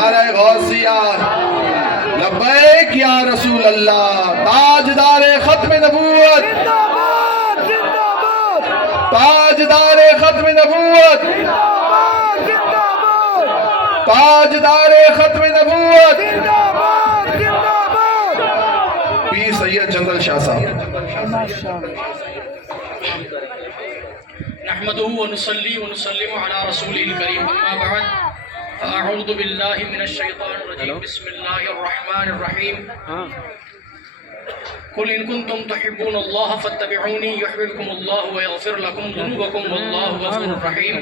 نعرہ غوثیہ لبیک یا رسول اللہ، تاجدار ختم نبوت، تاجدار ختم نبوت، تاجدار ختم نبوت، پیر سید جنرل شاہ صاحب۔ نحمده ونصلي ونسلم على رسوله الكريم، اما بعد، اعوذ بالله من الشيطان الرجيم، بسم الله الرحمن الرحيم، قل ان كنتم تحبون الله فاتبعوني يحببكم الله ويغفر لكم ذنوبكم والله غفور رحيم،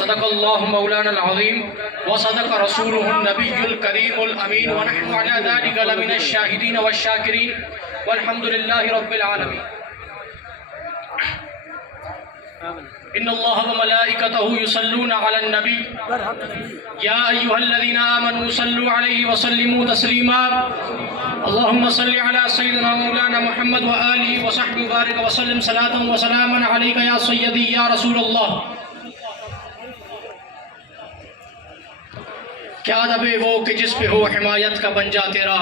صدق الله مولانا العظيم وصدق رسوله النبي الكريم الامين، ونحن على ذلك لمن الشاهدين والشاكرين والحمد لله رب العالمين۔ ان اللہ وملائکتہ یصلون علی النبی یا ایھا الذین آمنوا صلوا علیہ وسلموا تسلیما، اللہم صل علی سیدنا مولانا محمد وآلہ وصحبہ وبارک وسلم صلاۃ وسلاما علیک یا سیدی یا رسول اللہ۔ کیا ادب وہ کہ جس پہ ہو حمایت کا بنجا تیرا،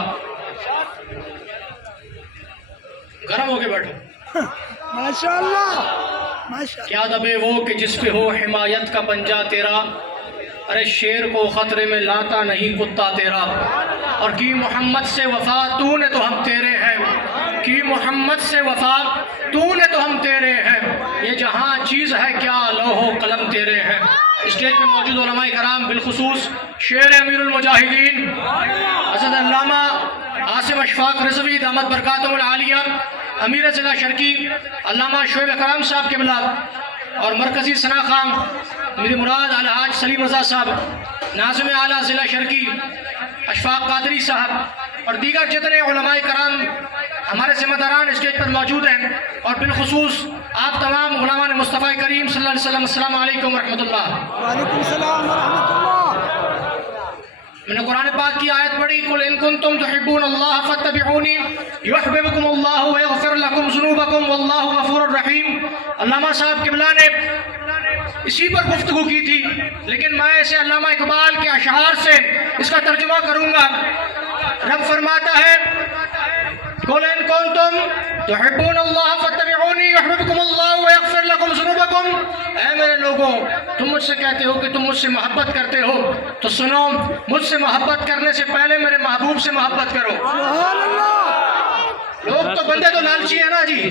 گرم ہو کے بیٹھو، ماشاءاللہ، کیا دبے وہ کہ جس پہ ہو حمایت کا پنجہ تیرا، ارے شیر کو خطرے میں لاتا نہیں کتا تیرا، اور کی محمد سے وفا تو نے تو ہم تیرے ہیں، کی محمد سے وفا تو نے تو ہم تیرے ہیں، یہ جہاں چیز ہے کیا لوح و قلم تیرے ہیں۔ اسٹیج پہ موجود علماء کرام، بالخصوص شیر امیر المجاہدین حضرت علامہ عاصم اشفاق رضوی دامت برکاتہم العالیہ، امیر ضلع شرکی علامہ شعیب اکرام صاحب کے بلا، اور مرکزی ثنا خان میری مراد الحاج سلیم رضا صاحب، ناظم اعلیٰ ضلع شرکی اشفاق قادری صاحب، اور دیگر جتنے علماء کرام ہمارے ذمہ داران اسٹیج پر موجود ہیں، اور بالخصوص آپ تمام غلامان مصطفیٰ کریم صلی اللہ علیہ وسلم، السلام علیکم ورحمۃ اللہ۔ وعلیکم السلام ورحمۃ اللہ۔ میں نے قرآن پاک کی آیت پڑھی، قل ان کنتم تحبون اللہ فاتبعونی یحببکم اللہ ویغفر لکم ذنوبکم واللہ غفور الرحیم۔ علامہ صاحب قبلہ نے اسی پر گفتگو کی تھی، لیکن میں اسے علامہ اقبال کے اشعار سے اس کا ترجمہ کروں گا۔ رب فرماتا ہے، قل ان کنتم تحبون اللہ فاتبعونی یحببکم اللہ ویغفر لکم ذنوبکم، اے میرے لوگوں، تم مجھ سے کہتے ہو کہ تم مجھ سے محبت کرتے ہو، تو سنو، مجھ سے محبت کرنے سے پہلے میرے محبوب سے محبت کرو۔ سبحان اللہ۔ لوگ تو بندے تو لالچی ہے نا جی،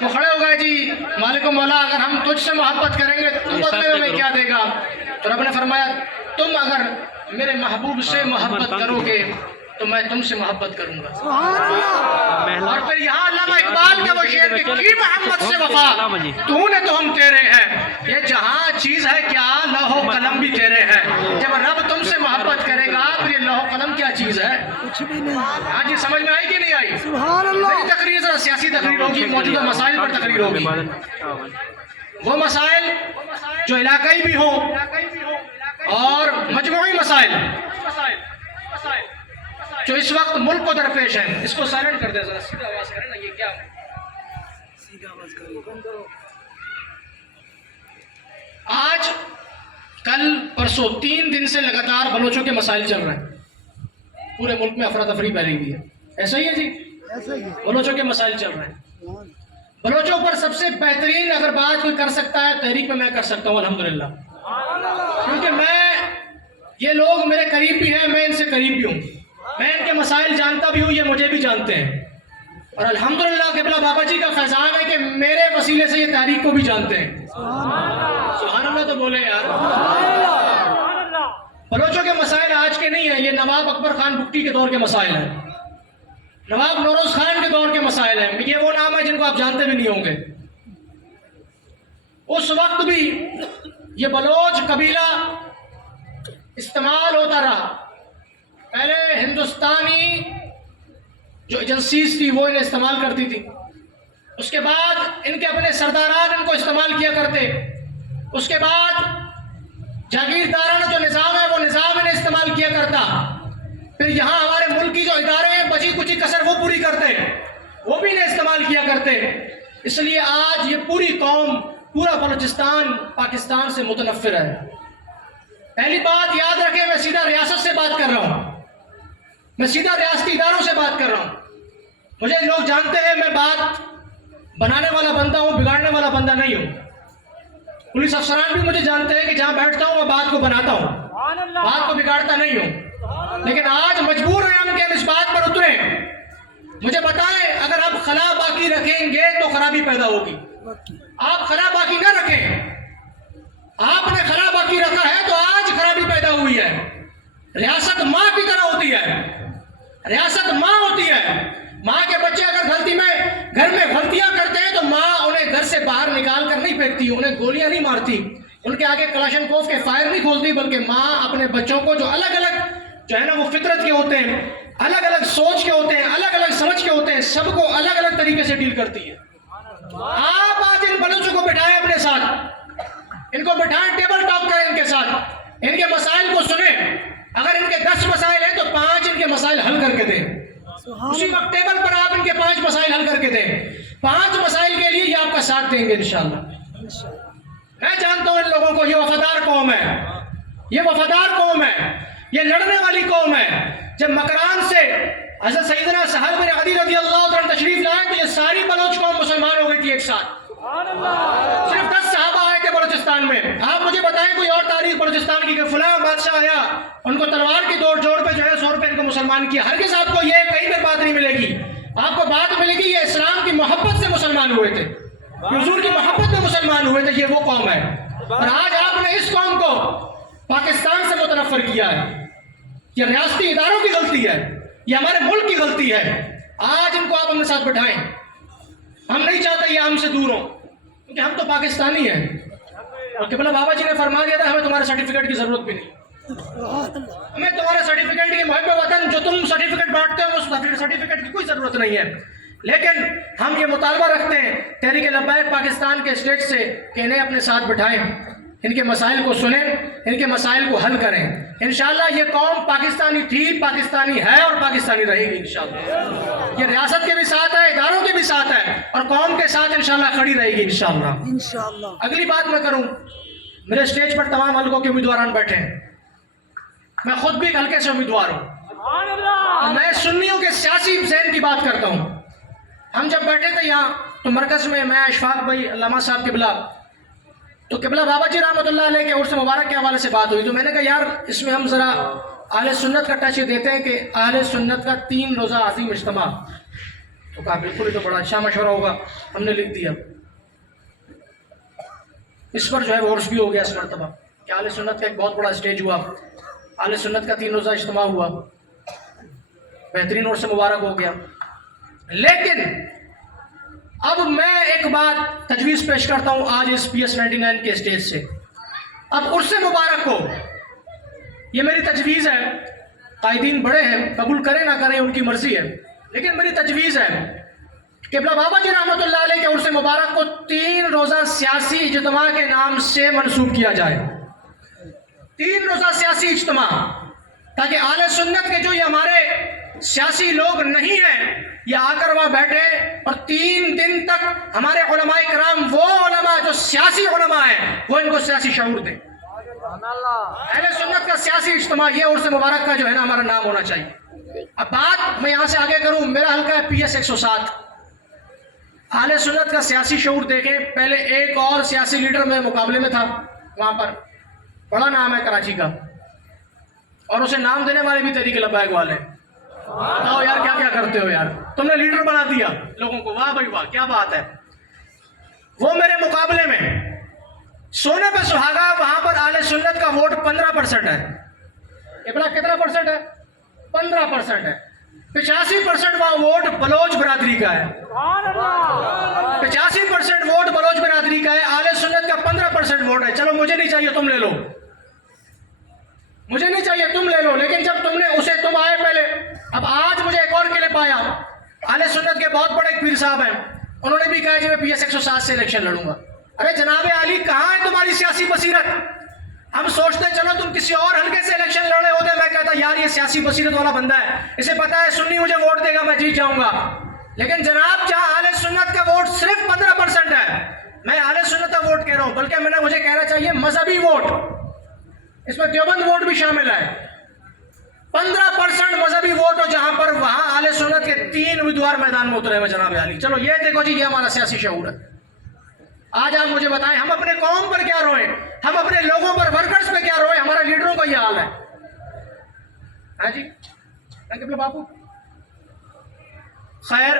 وہ کھڑے ہو گئے جی مالک و مولا اگر ہم تجھ سے محبت کریں گے تو بدلے میں ہمیں کیا دے گا؟ تو رب نے فرمایا، تم اگر میرے محبوب سے محبت کرو گے تو میں تم سے محبت کروں گا۔ سبحان اللہ۔ اور پھر یہاں علامہ اقبال کا وہ شعر کہ کی محمد سے وفا تو نے تو ہم تیرے ہیں، یہ جہاں چیز ہے کیا لوح و قلم بھی تیرے ہیں۔ جب رب تم سے محبت کرے گا تو یہ لوح و قلم کیا چیز ہے؟ کچھ بھی نہیں۔ ہاں جی، سمجھ میں آئی کہ نہیں آئی؟ سبحان اللہ۔ میری تقریر ذرا سیاسی تقریر ہوگی، موجودہ مسائل پر تقریر ہوگی، وہ مسائل جو علاقائی بھی ہوں اور مجموعی مسائل جو اس وقت ملک کو درپیش ہیں۔ اس کو سائلنٹ کر دیں ذرا، سیدھا آواز کریں نا، یہ کیا آج کل پرسوں 3 دن سے لگاتار بلوچوں کے مسائل چل رہے ہیں، پورے ملک میں افراتفری پھیلی ہوئی ہے، ایسا ہی ہے جی، ایسا ہی ہے۔ بلوچوں کے مسائل چل رہے ہیں۔ بلوچوں پر سب سے بہترین اگر بات کوئی کر سکتا ہے تحریک میں کر سکتا ہوں الحمدللہ، کیونکہ یہ لوگ میرے قریب بھی ہیں، میں ان سے قریب بھی ہوں، میں ان کے مسائل جانتا بھی ہوں، یہ مجھے بھی جانتے ہیں، اور الحمدللہ قبلہ بابا جی کا فیضان ہے کہ میرے وسیلے سے یہ تحریک کو بھی جانتے ہیں۔ سبحان اللہ تو بولے یار۔ بلوچوں کے مسائل آج کے نہیں ہیں، یہ نواب اکبر خان بگٹی کے دور کے مسائل ہیں، نواب نوروز خان کے دور کے مسائل ہیں، یہ وہ نام ہے جن کو آپ جانتے بھی نہیں ہوں گے۔ اس وقت بھی یہ بلوچ قبیلہ استعمال ہوتا رہا، پہلے ہندوستانی جو ایجنسیز تھی وہ انہیں استعمال کرتی تھی، اس کے بعد ان کے اپنے سرداران ان کو استعمال کیا کرتے، اس کے بعد جاگیردارانہ جو نظام ہے وہ نظام انہیں استعمال کیا کرتا، پھر یہاں ہمارے ملک کی جو ادارے ہیں بچی کچی کسر وہ پوری کرتے، وہ بھی انہیں استعمال کیا کرتے۔ اس لیے آج یہ پوری قوم، پورا بلوچستان پاکستان سے متنفر ہے۔ پہلی بات یاد رکھیں، میں سیدھا ریاست سے بات کر رہا ہوں، میں سیدھا ریاستی اداروں سے بات کر رہا ہوں. مجھے لوگ جانتے ہیں میں بات بنانے والا بندہ ہوں، بگاڑنے والا بندہ نہیں ہوں. پولیس افسران بھی مجھے جانتے ہیں کہ جہاں بیٹھتا ہوں میں بات کو بناتا ہوں، بات کو بگاڑتا نہیں ہوں. لیکن آج مجبور ہیں ہم کہ ہم اس بات پر اتریں. مجھے بتائیں، اگر آپ خلا باقی رکھیں گے تو خرابی پیدا ہوگی. آپ خلا باقی نہ رکھیں، آپ نے خلا باقی رکھا ہے تو آج خرابی پیدا ہوئی ہے. ریاست ماں کی طرح ہوتی ہے، ریاست ماں ہوتی ہے. ماں کے بچے اگر گھر میں غلطیاں کرتے ہیں تو ماں انہیں گھر سے باہر نکال کر نہیں پھینکتی، انہیں گولیاں نہیں مارتی، ان کے آگے کلاشنکوف کے فائر نہیں کھولتی، بلکہ ماں اپنے بچوں کو جو الگ الگ جو ہے نا وہ فطرت کے ہوتے ہیں، الگ الگ سوچ کے ہوتے ہیں، الگ الگ سمجھ کے ہوتے ہیں، سب کو الگ الگ طریقے سے ڈیل کرتی ہے. آپ آج ان بلوچوں کو بٹھائیں اپنے ساتھ، ان کو بٹھائیں، ٹیبل ٹاک کریں ان کے ساتھ، ان کے مسائل کو سنیں. اگر ان کے 10 مسائل ہیں تو 5 ان کے مسائل حل کر کے دیں. اسی وقت ٹیبل پر آپ ان کے 5 مسائل حل کر کے دیں. 5 مسائل کے لیے یہ آپ کا ساتھ دیں گے انشاءاللہ. میں جانتا ہوں ان لوگوں کو، یہ وفادار قوم ہے، یہ وفادار قوم ہے، یہ لڑنے والی قوم ہے. جب مکران سے حضرت سیدنا سہل بن عدی رضی اللہ عنہ تشریف لائے تو یہ ساری بلوچ قوم مسلمان ہو گئی تھی ایک ساتھ. صرف 10 صحابہ آئے تھے بلوچستان میں. آپ مجھے بتائیں کوئی اور تاریخ بلوچستان کی کہ فلاں بادشاہ آیا، ان کو تلوار کی جوڑ پہ جو ہے 100 روپے ان کو مسلمان کیا. ہرگز آپ کو یہ کہیں پر بات نہیں ملے گی. آپ کو بات ملے گی یہ اسلام کی محبت سے مسلمان ہوئے تھے، حضور کی محبت میں مسلمان ہوئے تھے. یہ وہ قوم ہے. اور آج آپ نے اس قوم کو پاکستان سے متنفر کیا ہے. یہ ریاستی اداروں کی غلطی ہے، یہ ہمارے ملک کی غلطی ہے. آج ان کو آپ اپنے ساتھ بٹھائیں. ہم نہیں چاہتے یہ ہم سے دور ہوں، کیونکہ ہم تو پاکستانی ہیں. اور قبلہ بابا جی نے فرما دیا تھا ہمیں تمہارے سرٹیفکیٹ کی ضرورت بھی نہیں. ہمیں تمہارے سرٹیفکیٹ کی محب وطن جو تم سرٹیفکیٹ بانٹتے ہو اس سرٹیفکیٹ کی کوئی ضرورت نہیں ہے. لیکن ہم یہ مطالبہ رکھتے ہیں تحریک لبیک پاکستان کے اسٹیٹ سے کہ انہیں اپنے ساتھ بٹھائیں، ان کے مسائل کو سنیں، ان کے مسائل کو حل کریں. انشاءاللہ یہ قوم پاکستانی تھی، پاکستانی ہے اور پاکستانی رہے گی انشاءاللہ. یہ ریاست کے بھی ساتھ ہے، اداروں کے بھی ساتھ ہے اور قوم کے ساتھ انشاءاللہ کھڑی رہے گی انشاءاللہ. انشاءاللہ. اگلی بات میں کروں، میرے اسٹیج پر تمام حلقوں کے امیدواران بیٹھے ہیں. میں خود بھی ایک حلقے سے امیدوار ہوں. میں سنیوں کے سیاسی ذہن کی بات کرتا ہوں. ہم جب بیٹھے تھے یہاں تو مرکز میں میں اشفاق بھائی علامہ صاحب قبلہ تو قبلہ بابا جی رحمۃ اللہ علیہ کے عرس مبارک کے حوالے سے بات ہوئی. تو میں نے کہا یار اس میں ہم ذرا اہل سنت کا ٹچ دیتے ہیں کہ اہل سنت کا 3 روزہ عظیم اجتماع. تو کہا بالکل یہ تو بڑا اچھا مشورہ ہوگا. ہم نے لکھ دیا. اس پر جو ہے وہ عرس بھی ہو گیا اس مرتبہ کہ اہل سنت کا ایک بہت بڑا اسٹیج ہوا، اہل سنت کا 3 روزہ اجتماع ہوا، بہترین عرس مبارک ہو گیا. لیکن اب میں ایک بات تجویز پیش کرتا ہوں آج اس PS 99 کے اسٹیج سے. اب عرس مبارک کو یہ میری تجویز ہے، قائدین بڑے ہیں، قبول کریں نہ کریں ان کی مرضی ہے، لیکن میری تجویز ہے کہ بابا جی رحمۃ اللہ علیہ کے عرس مبارک کو 3 روزہ سیاسی اجتماع کے نام سے منسوب کیا جائے. 3 روزہ سیاسی اجتماع، تاکہ اہل سنت کے جو یہ ہمارے سیاسی لوگ نہیں ہیں یہ آ کر وہاں بیٹھے اور 3 دن تک ہمارے علماء کرام، وہ علماء جو سیاسی علماء ہیں، وہ ان کو سیاسی شعور دیں. اہل سنت کا سیاسی اجتماع یہ عرس مبارک کا جو ہے نا ہمارا نام ہونا چاہیے. اب بات میں یہاں سے آگے کروں، میرا حلقہ ہے PS 107. اہل سنت کا سیاسی شعور دیکھیں. پہلے ایک اور سیاسی لیڈر میں مقابلے میں تھا، وہاں پر بڑا نام ہے کراچی کا، اور اسے نام دینے والے بھی تحریک لبیک والے. بتاؤ یار کیا کیا کرتے ہو یار، تم نے لیڈر بنا دیا لوگوں کو. واہ بھائی واہ، کیا بات ہے. وہ میرے مقابلے میں سونے پہ سہاگا، وہاں پر اہل سنت کا ووٹ 15% ہے. ابلا کتنا پرسنٹ ہے؟ 15% ہے. 85% وہاں ووٹ بلوچ برادری کا ہے. 85% ووٹ بلوچ برادری کا ہے. اہل سنت کا 15% ووٹ ہے. چلو مجھے نہیں چاہیے، تم لے لو، مجھے نہیں چاہیے، تم لے لو. لیکن جب تم نے اسے، تم آئے پہلے. اب آج مجھے ایک اور کلپ آیا، اہل سنت کے بہت بڑے ایک پیر صاحب ہیں، انہوں نے بھی کہا کہ میں PS 107 سے الیکشن لڑوں گا. ارے جناب علی کہاں ہے تمہاری سیاسی بصیرت؟ ہم سوچتے چلو تم کسی اور حلقے سے الیکشن لڑے ہوتے. میں کہتا یار یہ سیاسی بصیرت والا بندہ ہے، اسے پتا ہے سنی مجھے ووٹ دے گا میں جیت جاؤں گا. لیکن جناب جہاں اہل سنت کا ووٹ صرف 15% ہے، میں اہل سنت کا ووٹ کہہ رہا ہوں، بلکہ مجھے کہنا چاہیے مذہبی ووٹ. اس میں دیوبند ووٹ بھی شامل ہے. 15% مذہبی ووٹ ہو جہاں پر, وہاں اہل سنت کے 3 امیدوار میدان میں اترے ہوئے جناب عالی. چلو یہ دیکھو جی, یہ ہمارا سیاسی شعور ہے. آج آپ مجھے بتائیں ہم اپنے قوم پر کیا روئیں, ہم اپنے لوگوں پر, ورکرز پہ کیا روئیں, ہمارا لیڈروں کا یہ حال ہے. ہاں جی باپو. خیر,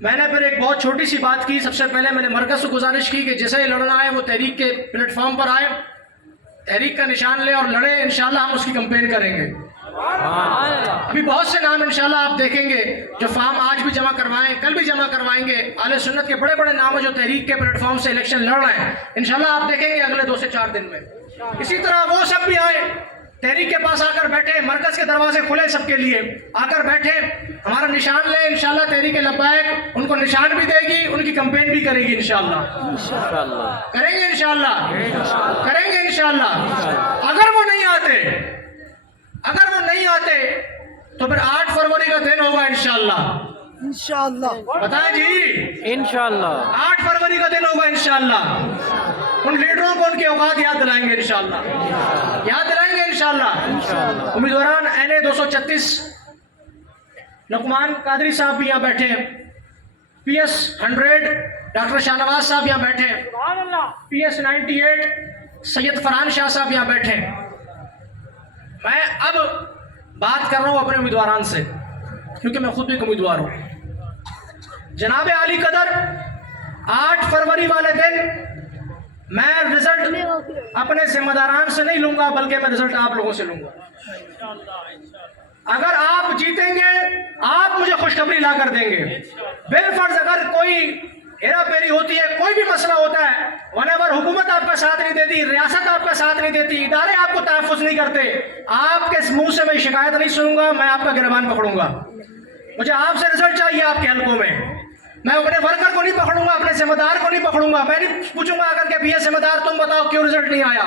میں نے پھر ایک بہت چھوٹی سی بات کی. سب سے پہلے میں نے مرکز سے گزارش کی کہ جسے لڑنا ہے وہ تحریک کے پلیٹ فارم پر آئے, تحریک کا نشان لے اور لڑے. انشاءاللہ ہم اس کی کمپین کریں گے. ابھی بہت سے نام انشاءاللہ آپ دیکھیں گے جو فارم آج بھی جمع کروائیں, کل بھی جمع کروائیں گے. اہل سنت کے بڑے بڑے نام جو تحریک کے پلیٹ فارم سے الیکشن لڑ رہے ہیں, انشاءاللہ آپ دیکھیں گے اگلے 2 سے 4 دن میں. اسی طرح وہ سب بھی آئے, تحریک کے پاس آ کر بیٹھے, مرکز کے دروازے کھلے سب کے لیے, آ کر بیٹھے, ہمارا نشان لے. انشاءاللہ تحریک لبیک ان کو نشان بھی دے گی, ان کی کمپین بھی کرے گی. انشاءاللہ کریں گے, انشاءاللہ کریں گے. انشاءاللہ اگر وہ نہیں آتے تو پھر 8 فروری کا دن ہوگا انشاءاللہ. انشاءاللہ بتائیں جی, انشاءاللہ 8 فروری کا دن ہوگا انشاءاللہ. ان لیڈروں کو ان کی اوقات یاد دلائیں گے انشاءاللہ, یاد دلائیں گے انشاءاللہ. امیدواران این 236 لقمان قادری صاحب بھی یہاں بیٹھے ہیں, P S 100 doctor Shah Nawaz صاحب یہاں بیٹھے ہیں, پی ایس 98 سید فرحان شاہ صاحب یہاں بیٹھے ہیں. میں اب بات کر رہا ہوں اپنے امیدواران سے, کیونکہ میں خود بھی ایک امیدوار ہوں. جناب عالی قدر 8 فروری والے دن میں رزلٹ اپنے ذمہ داران سے نہیں لوں گا, بلکہ میں رزلٹ آپ لوگوں سے لوں گا. اگر آپ جیتیں گے آپ مجھے خوشخبری لا کر دیں گے. بالفرض اگر کوئی ہیرا پھیری ہوتی ہے, کوئی بھی مسئلہ ہوتا ہے, ونیور حکومت آپ کا ساتھ نہیں دیتی, ریاست آپ کا ساتھ نہیں دیتی, ادارے آپ کو تحفظ نہیں کرتے, آپ کے منہ سے میں شکایت نہیں سنوں گا, میں آپ کا گریبان پکڑوں گا. مجھے آپ سے رزلٹ چاہیے آپ کے حلقوں میں. میں اپنے ورکر کو نہیں پکڑوں گا, اپنے ذمہ دار کو نہیں پکڑوں گا. میں نہیں پوچھوں گا اگر کہ ذمہ دار تم بتاؤ کیوں رزلٹ نہیں آیا.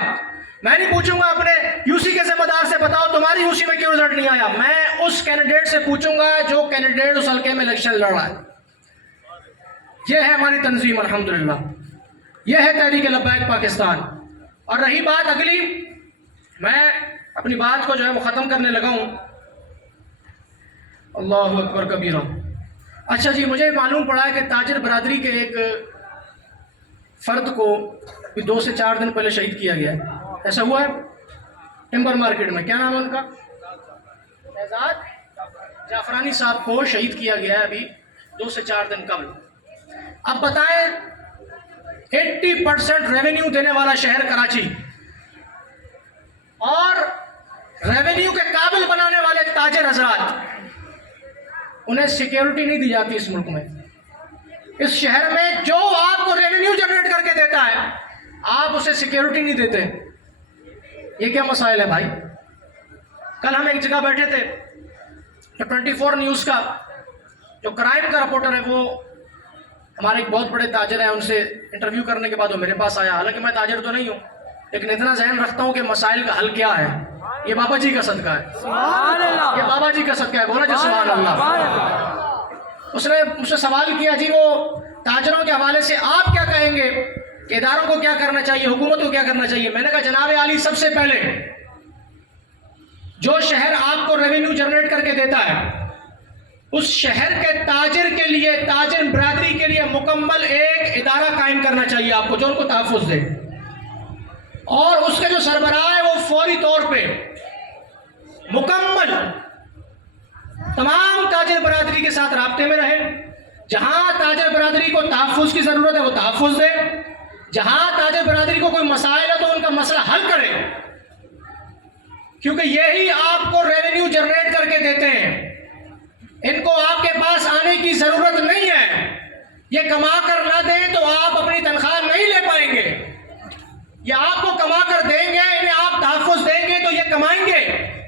میں نہیں پوچھوں گا اپنے یو سی کے ذمہ دار سے بتاؤ تمہاری یو سی میں کیوں رزلٹ نہیں آیا. میں اس کینڈیڈیٹ سے پوچھوں گا جو کینڈیڈیٹ اس حلقے میں الیکشن لڑ رہا ہے. یہ ہے ہماری تنظیم الحمدللہ, یہ ہے تحریک لبیک پاکستان. اور رہی بات اگلی, میں اپنی بات کو جو ہے وہ ختم کرنے لگا ہوں. اللہ اکبر کبیرہ. اچھا جی, مجھے معلوم پڑا ہے کہ تاجر برادری کے ایک فرد کو 2 سے 4 دن پہلے شہید کیا گیا ہے. ایسا ہوا ہے ٹمبر مارکیٹ میں. کیا نام ہے ان کا؟ شہزاد جعفرانی صاحب کو شہید کیا گیا ہے ابھی 2 سے 4 دن قبل. اب بتائیں 80% ریونیو دینے والا شہر کراچی, اور ریونیو کے قابل بنانے والے تاجر حضرات, انہیں سیکیورٹی نہیں دی جاتی اس ملک میں. اس شہر میں جو آپ کو ریونیو جنریٹ کر کے دیتا ہے آپ اسے سیکیورٹی نہیں دیتے. یہ کیا مسائل ہے بھائی؟ کل ہم ایک جگہ بیٹھے تھے, 24 نیوز کا جو کرائم کا رپورٹر ہے وہ ہمارے ایک بہت بڑے تاجر ہیں, ان سے انٹرویو کرنے کے بعد وہ میرے پاس آیا. حالانکہ میں تاجر تو نہیں ہوں, لیکن اتنا ذہن رکھتا ہوں کہ مسائل کا حل کیا ہے. یہ بابا جی کا صدقہ ہے, یہ بابا جی کا صدقہ ہے. بولا جی سبحان اللہ. اس نے مجھ سے سوال کیا, جی وہ تاجروں کے حوالے سے آپ کیا کہیں گے کہ اداروں کو کیا کرنا چاہیے, حکومت کو کیا کرنا چاہیے. میں نے کہا جناب عالی, سب سے پہلے جو شہر آپ کو ریونیو جنریٹ کر کے دیتا ہے اس شہر کے تاجر کے لیے, تاجر برادری کے لیے مکمل ایک ادارہ قائم کرنا چاہیے آپ کو جو ان کو تحفظ دے, اور اس کے جو سربراہ ہے وہ فوری طور پہ مکمل تمام تاجر برادری کے ساتھ رابطے میں رہے. جہاں تاجر برادری کو تحفظ کی ضرورت ہے وہ تحفظ دے, جہاں تاجر برادری کو کوئی مسائل ہے تو ان کا مسئلہ حل کرے, کیونکہ یہی آپ کو ریونیو جنریٹ کر کے دیتے ہیں. ان کو آپ کے پاس آنے کی ضرورت نہیں ہے. یہ کما کر نہ دیں تو آپ اپنی تنخواہ نہیں لے پائیں گے. یہ آپ کو کما کر دیں گے, انہیں آپ تحفظ دیں گے تو یہ کمائیں گے.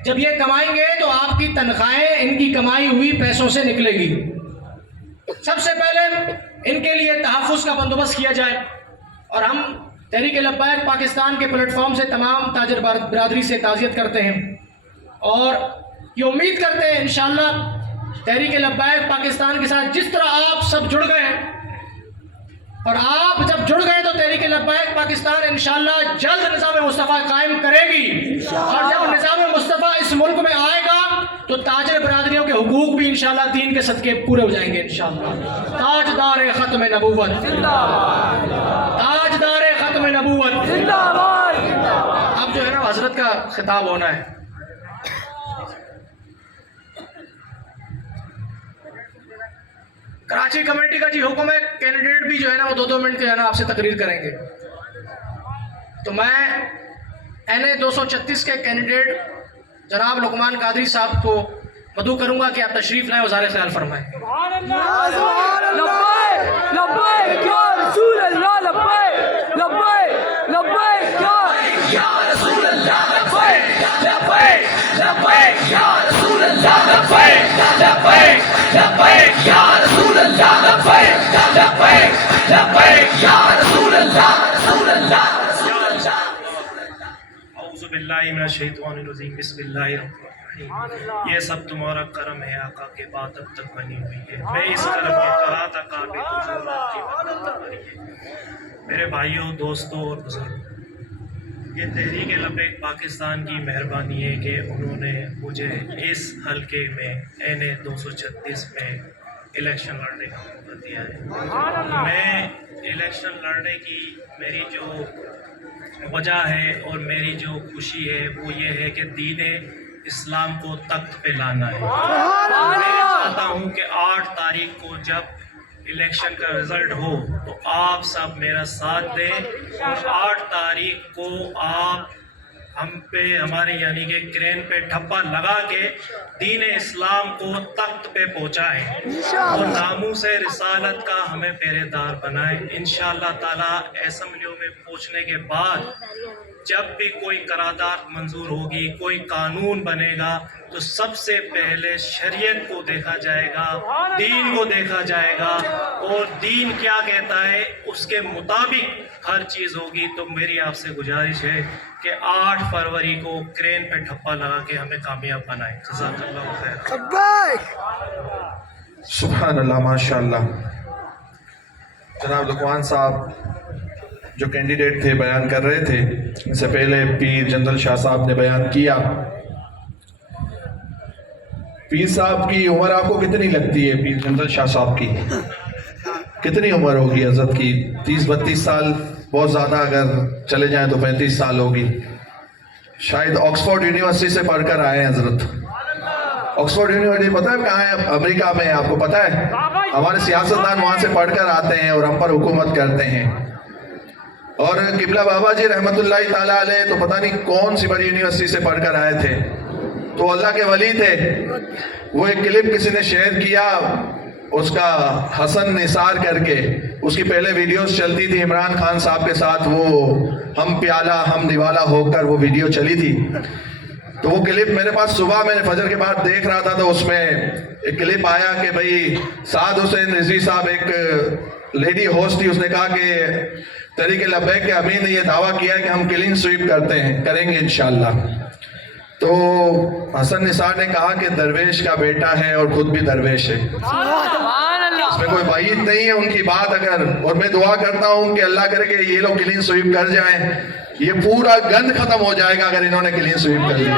جب یہ کمائیں گے تو آپ کی تنخواہیں ان کی کمائی ہوئی پیسوں سے نکلے گی. سب سے پہلے ان کے لیے تحفظ کا بندوبست کیا جائے, اور ہم تحریک لبیک پاکستان کے پلیٹ فارم سے تمام تاجر برادری سے تعزیت کرتے ہیں اور یہ امید کرتے ہیں انشاءاللہ تحریک لبیک پاکستان کے ساتھ جس طرح آپ سب جڑ گئے ہیں اور آپ جب جڑ گئے تو تحریک لبیک پاکستان انشاءاللہ جلد نظام مصطفیٰ قائم کرے گی، اور جب نظام مصطفیٰ اس ملک میں آئے گا تو تاجر برادریوں کے حقوق بھی انشاءاللہ دین کے صدقے پورے ہو جائیں گے انشاءاللہ۔ تاجدار ختم نبوت، تاجدار ختم نبوت۔ اب جو ہے نا حضرت کا خطاب ہونا ہے۔ کراچی کمیٹی کا جی حکم ہے، کینڈیڈیٹ بھی جو ہے نا وہ 2 منٹ کے ہے نا آپ سے تقریر کریں گے۔ تو میں NA 236 کے کینڈیڈیٹ جناب لقمان قادری صاحب کو مدعو کروں گا کہ آپ تشریف لائیں، وزارت خیال فرمائیں۔ اعوذ باللہ من الشیطان الرجیم، بسم اللہ الرحمن الرحیم۔ یہ سب تمہارا کرم ہے آقا کے بعد اب تک بنی ہوئی ہے، میں اس کرم کے کرا تھا قابل حضور آپ کی مدد فرمائیے۔ میرے بھائیوں، دوستوں اور بزرگوں، یہ تحریک لبیک پاکستان کی مہربانی ہے کہ انہوں نے مجھے اس حلقے میں NA 236 میں الیکشن لڑنے کا موقع دیا ہے۔ میں الیکشن لڑنے کی میری جو وجہ ہے اور میری جو خوشی ہے وہ یہ ہے کہ دین اسلام کو تخت پہ لانا ہے۔ میں چاہتا ہوں کہ 8 تاریخ کو جب الیکشن کا رزلٹ ہو تو آپ سب میرا ساتھ دیں اور 8 تاریخ کو آپ ہم پہ ہمارے یعنی کہ کرین پہ ٹھپا لگا کے دین اسلام کو تخت پہ پہنچائیں اور ناموس رسالت کا ہمیں پہرے دار بنائیں۔ انشاءاللہ تعالی اسمبلیوں میں پہنچنے کے بعد جب بھی کوئی قرارداد منظور ہوگی، کوئی قانون بنے گا تو سب سے پہلے شریعت کو دیکھا جائے گا، دین کو دیکھا جائے گا، اور دین کیا کہتا ہے اس کے مطابق ہر چیز ہوگی۔ تو میری آپ سے گزارش ہے کہ 8 فروری کو کرین پہ ٹھپا لگا کے ہمیں کامیاب بنائیں۔ جزاک اللہ خیر۔ سبحان اللہ، ماشاءاللہ۔ جناب لقمان صاحب جو کینڈیڈیٹ تھے بیان کر رہے تھے، اس سے پہلے پیر جنرل شاہ صاحب نے بیان کیا۔ پیر صاحب کی عمر آپ کو کتنی لگتی ہے؟ پیر جنرل شاہ صاحب کی کتنی عمر ہوگی حضرت کی؟ 30-32 سال، بہت زیادہ اگر چلے جائیں تو 35 سال ہوگی۔ شاید آکسفورڈ یونیورسٹی سے پڑھ کر آئے ہیں حضرت۔ آکسفورڈ یونیورسٹی پتہ ہے کہاں ہے؟ امریکہ میں، آپ کو پتہ ہے؟ ہمارے سیاستدان وہاں سے پڑھ کر آتے ہیں اور ہم پر حکومت کرتے ہیں۔ اور قبلہ بابا جی رحمت اللہ تعالیٰ علیہ تو پتہ نہیں کون سی بڑی یونیورسٹی سے پڑھ کر آئے تھے، تو اللہ کے ولی تھے۔ وہ ایک کلپ کسی نے شیئر کیا اس کا حسن نثار کر کے، اس کی پہلے ویڈیوز چلتی تھی عمران خان صاحب کے ساتھ، وہ ہم پیالہ ہم دیوالہ ہو کر وہ ویڈیو چلی تھی۔ تو وہ کلپ میرے پاس صبح میں نے فجر کے بعد دیکھ رہا تھا، تو اس میں ایک کلپ آیا کہ بھئی سعد حسین رضوی صاحب، ایک لیڈی ہوسٹ تھی، اس نے کہا کہ تحریک لبیک کے امین نے یہ دعویٰ کیا کہ ہم کلین سویپ کریں گے انشاءاللہ۔ تو حسن نثار نے کہا کہ درویش کا بیٹا ہے اور خود بھی درویش ہے، اس میں کوئی بعید نہیں ہے ان کی بات اگر، اور میں دعا کرتا ہوں کہ اللہ کرے کہ یہ لوگ کلین سویپ کر جائیں، یہ پورا گند ختم ہو جائے گا اگر انہوں نے کلین سویپ کر لیا۔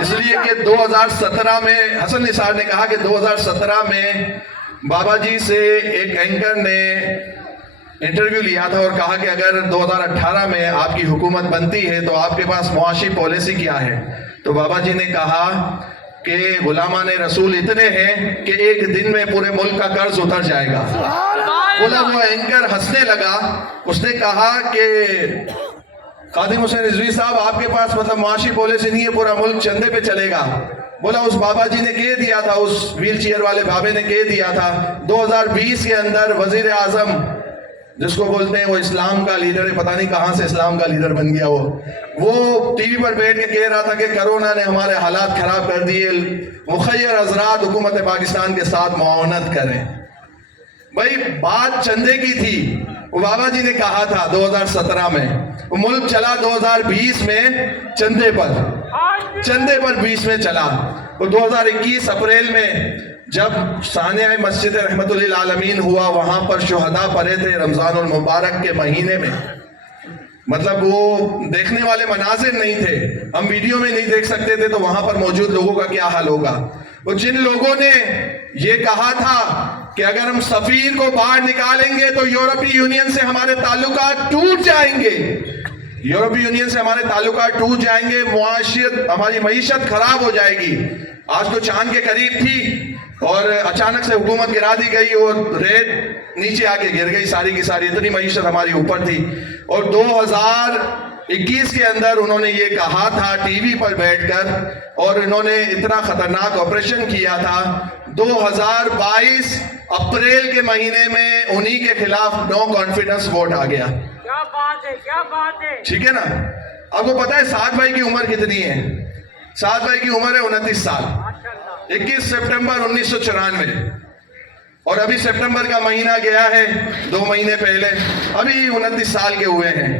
اس لیے کہ 2017 میں حسن نثار نے کہا کہ 2017 میں بابا جی سے ایک اینکر نے انٹرویو لیا تھا اور کہا کہ اگر 2018 میں آپ کی حکومت بنتی ہے تو آپ کے پاس معاشی پالیسی کیا ہے؟ تو بابا جی نے کہا کہ غلامان رسول اتنے ہیں کہ ایک دن میں پورے ملک کا قرض اتر جائے گا۔ بولا وہ اینکر ہنسنے لگا، اس نے کہا کہ خادم حسین رضوی صاحب آپ کے پاس مطلب معاشی پالیسی نہیں ہے، پورا ملک چندے پہ چلے گا۔ بولا اس بابا جی نے کہہ دیا تھا، اس ویل چیئر والے بابے نے کہہ دیا تھا 2020 کے اندر وزیر اعظم جس کو بولتے ہیں وہ اسلام کا لیڈر ہے، پتہ نہیں کہاں سے اسلام کا لیڈر بن گیا وہ ٹی وی پر بیٹھ کے کہہ رہا تھا کہ کرونا نے ہمارے حالات خراب کر دیے، مخیر حضرات حکومت پاکستان کے ساتھ معاونت کریں۔ بھائی بات چندے کی تھی، وہ بابا جی نے کہا تھا 2017 میں، وہ ملک چلا 2020 میں چندے پر۔ چندے پر 20 میں چلا. اور 2021 اپریل میں جب ثانیہ مسجد رحمت للعالمین ہوا, وہاں پر شہداء پڑے تھے رمضان المبارک کے مہینے میں. مطلب وہ دیکھنے والے مناظر نہیں تھے, ہم ویڈیو میں نہیں دیکھ سکتے تھے, تو وہاں پر موجود لوگوں کا کیا حال ہوگا. وہ جن لوگوں نے یہ کہا تھا کہ اگر ہم سفیر کو باہر نکالیں گے تو یورپی یونین سے ہمارے تعلقات ٹوٹ جائیں گے, یورپی یونین سے ہمارے تعلقات ٹوٹ جائیں گے, معاشیت ہماری معیشت خراب ہو جائے گی. آج تو چاند کے قریب تھی اور اچانک سے حکومت گرا دی گئی اور ریت نیچے آ کے گر گئی ساری کی ساری, اتنی معیشت ہماری اوپر تھی. اور 2021 کے اندر انہوں نے یہ کہا تھا ٹی وی پر بیٹھ کر, اور انہوں نے اتنا خطرناک آپریشن کیا تھا. 2022 اپریل کے مہینے میں انہی کے خلاف نو کانفیڈنس ووٹ آ گیا. کیا بات ہے, کیا بات ہے. ٹھیک ہے نا. اب وہ پتہ ہے سعد بھائی کی عمر کتنی ہے؟ سعد بھائی کی عمر ہے 29 سال. 21 سپٹمبر 1994, اور ابھی سپٹمبر کا مہینہ گیا ہے 2 مہینے پہلے, ابھی 29 سال کے ہوئے ہیں.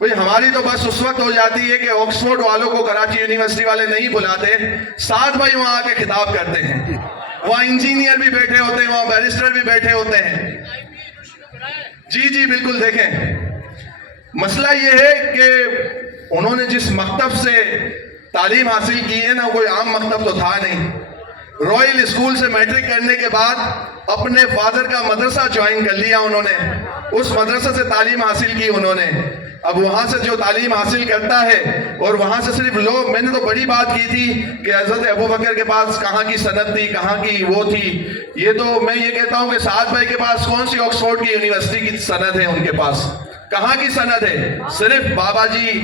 بھئی ہماری تو بس اس وقت ہو جاتی ہے کہ آکسفورڈ والوں کو کراچی یونیورسٹی والے نہیں بلاتے, سعد بھائی وہاں آ کے خطاب کرتے ہیں. وہاں انجینئر بھی بیٹھے ہوتے ہیں, وہاں بیرسٹر بھی بیٹھے ہوتے ہیں. جی جی بالکل. دیکھیں مسئلہ یہ ہے کہ انہوں نے جس مکتب سے تعلیم حاصل کی ہے نا, کوئی عام مکتب تو تھا نہیں. رائل اسکول سے میٹرک کرنے کے بعد اپنے فادر کا مدرسہ جوائن کر لیا انہوں نے, اس مدرسے سے تعلیم حاصل کی انہوں نے. اب وہاں سے جو تعلیم حاصل کرتا ہے اور وہاں سے صرف لوگ, میں نے تو بڑی بات کی تھی کہ حضرت ابوبکر کے پاس کہاں کی سند تھی, کہاں کی وہ تھی. یہ تو میں یہ کہتا ہوں کہ سعد بھائی کے پاس کون سی آکسفورڈ کی یونیورسٹی کی سند ہے ان کے پاس؟ کہاں کی سند ہے؟ صرف بابا جی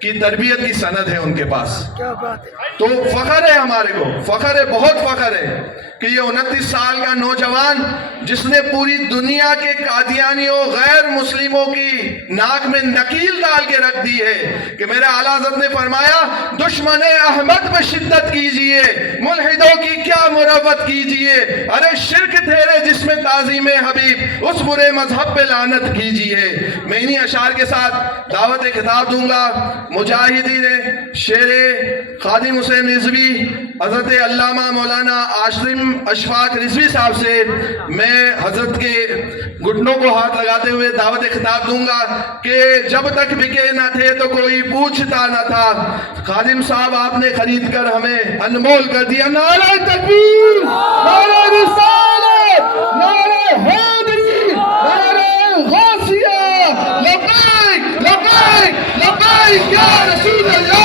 کی تربیت کی سند ہے ان کے پاس. کیا بات ہے. تو فخر ہے ہمارے کو, فخر ہے, بہت فخر ہے کہ یہ 29 سال کا نوجوان جس نے پوری دنیا کے قادیانیوں غیر مسلموں کی ناک میں نکیل ڈال کے رکھ دی ہے کہ میرے اعلیٰ حضرت نے فرمایا دشمن احمد پہ شدت کیجئے, ملحدوں کی کیا مروت کیجئے, ارے شرک تھیرے جس میں تعظیم حبیب, اس برے مذہب پہ لعنت کیجئے. میں انہی اشعار کے ساتھ دعوت خطاب دوں گا. مجاہدین شیر خادم حسین رضوی حضرت علامہ مولانا عاصم اشفاق رضوی صاحب سے میں حضرت کے گھٹنوں کو ہاتھ لگاتے ہوئے دعوت خطاب دوں گا کہ جب تک بکے نہ تھے تو کوئی پوچھتا نہ تھا, خادم صاحب آپ نے خرید کر ہمیں انمول کر دیا. نعرہ تکبیر, نعرہ رسالت, نعرہ حیدری, نعرہ غوثیہ, لبیک لبیک لبیک یا رسول اللہ.